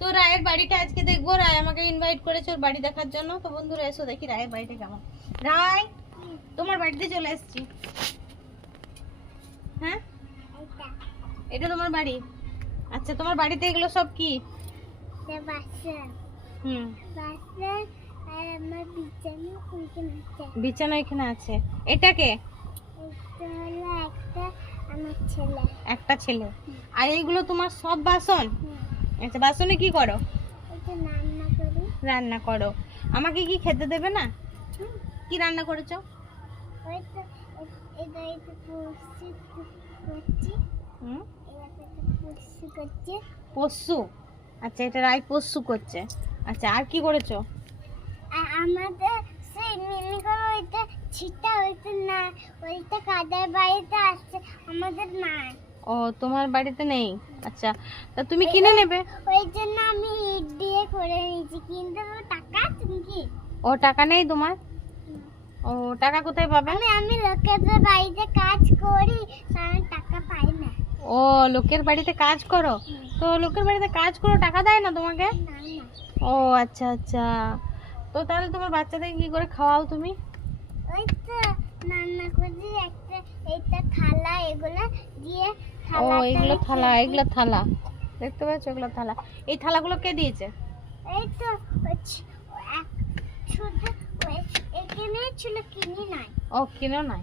তো রায়ের বাড়িটা আজকে দেখবো। রায় আমাকে ইনভাইট করেছে ওর বাড়ি দেখার জন্য। তো বন্ধুরা এসো দেখি রায়ের বাড়িটা কেমন। রায়, তোমার বাড়িতে চলে এসেছি। হ্যাঁ, এটা তোমার বাড়ি? আচ্ছা, তোমার বাড়িতে এগুলো সব কি? বিছানা এখানে আছে। এটা কে? একটা ছেলে। আর এইগুলো তোমার সব বাসন? আচ্ছা, বাসনে কি করো? রান্না করো। আমাকে কি খেতে দেবে না? কি রান্না করেছো? পশু। আচ্ছা, এটা রাই পশু করছে। আচ্ছা, আর কি করেছো? আমাদের সেই মিনি করে ওইটা ছিটা ওইটা না, ওইটা কাদের বাড়িতে আছে, আমাদের নাই। ও, তোমার বাড়িতে নেই। আচ্ছা, তা তুমি কিনে নেবে। ওই জন্য আমি ইট দিয়ে করে নিয়েছি, কিন্তু টাকা তুমি কি? ও, টাকা নেই তোমার? ও, টাকা কোথায় পাবে? আমি লোকেদের বাড়িতে কাজ করি, তাই টাকা পাই না। ও, লোকের বাড়িতে কাজ করো? তো লোকের বাড়িতে কাজ করো, টাকা দেয় না তোমাকে? না না। ও আচ্ছা আচ্ছা। তো তাহলে তোমার বাচ্চাদেরকে কি করে খাওয়াও তুমি? ওই তো রান্না করি একটা, এইটা থালা এগুলো দিয়ে। ও, এগুলো থালা, এগুলো থালা দেখতে পাচ্ছ? এগুলো থালা। এই থালাগুলো কে দিয়েছে? এই তো ছোট এখানে ছিল, কিনি নাই। ও, কিনো নাই।